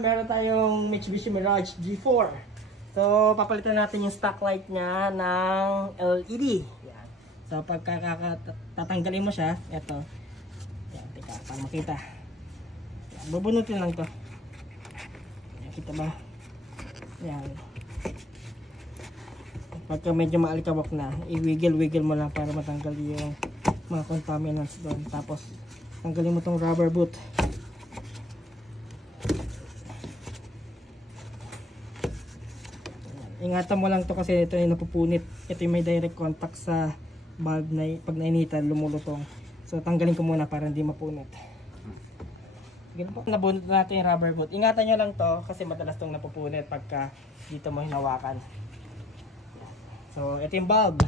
naman, meron tayong Mitsubishi Mirage G4. So, papalitan natin yung stock light niya ng LED. Yan. So, pagka tatanggalin mo siya, eto. Yan, teka, para makita. Yan, bubunutin lang to. Yan, kita ba? Yan. Pagka medyo maalikabok na, i-wiggle-wiggle mo lang para matanggal yung mga contaminants doon. Tapos, tanggalin mo tong rubber boot. Ingatan mo lang to kasi ito yung napupunit. Ito yung may direct contact sa valve na pag nainitan, lumulutong. So tanggalin ko muna para hindi mapunit. Sige po, nabunot natin yung rubber boot. Ingatan nyo lang to kasi madalas tong napupunit pagka dito mo hinawakan. So ito yung valve.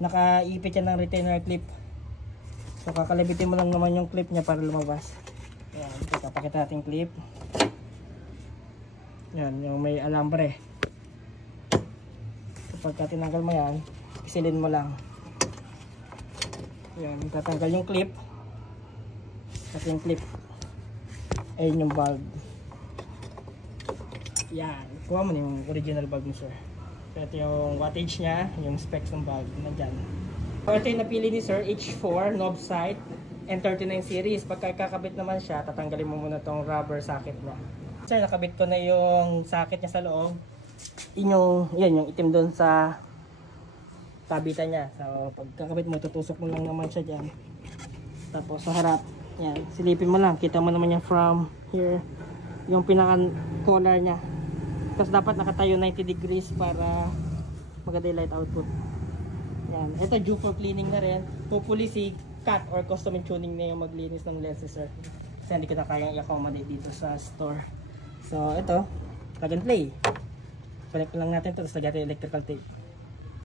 Nakaipit yan ng retainer clip. So kakalabitin mo lang naman yung clip niya para lumabas. Yan, ito pakita natin clip. Yan, yung may alambre. Pagka tinanggal mo yan, isilin mo lang. Yan, tatanggal yung clip. At yung clip, ayun yung valve. Yan, kuha mo na yung original valve mo, sir. Ito yung wattage nya, yung specs ng valve, nandyan. Ito yung napili ni sir, H4, knob sight, N39 series. Pagka kakabit naman siya, tatanggalin mo muna tong rubber socket na. Sir, nakabit ko na yung socket niya sa loob. Yan yung itim doon sa kabitan niya. So pagkakabit mo, tutusok mo lang naman siya dyan. Tapos sa harap, yan, silipin mo lang. Kita mo naman yan from here, yung pinaka collar niya. Tapos dapat nakatayo 90 degrees para maganda yung light output. Yan, ito due for cleaning na rin. Hopefully si cut or custom tuning na yung maglinis ng lenses, sir. Kasi hindi ko na kayang i-accommodate dito sa store. So ito, plug and play. Connect lang natin ito, tapos lagyan natin electrical tape.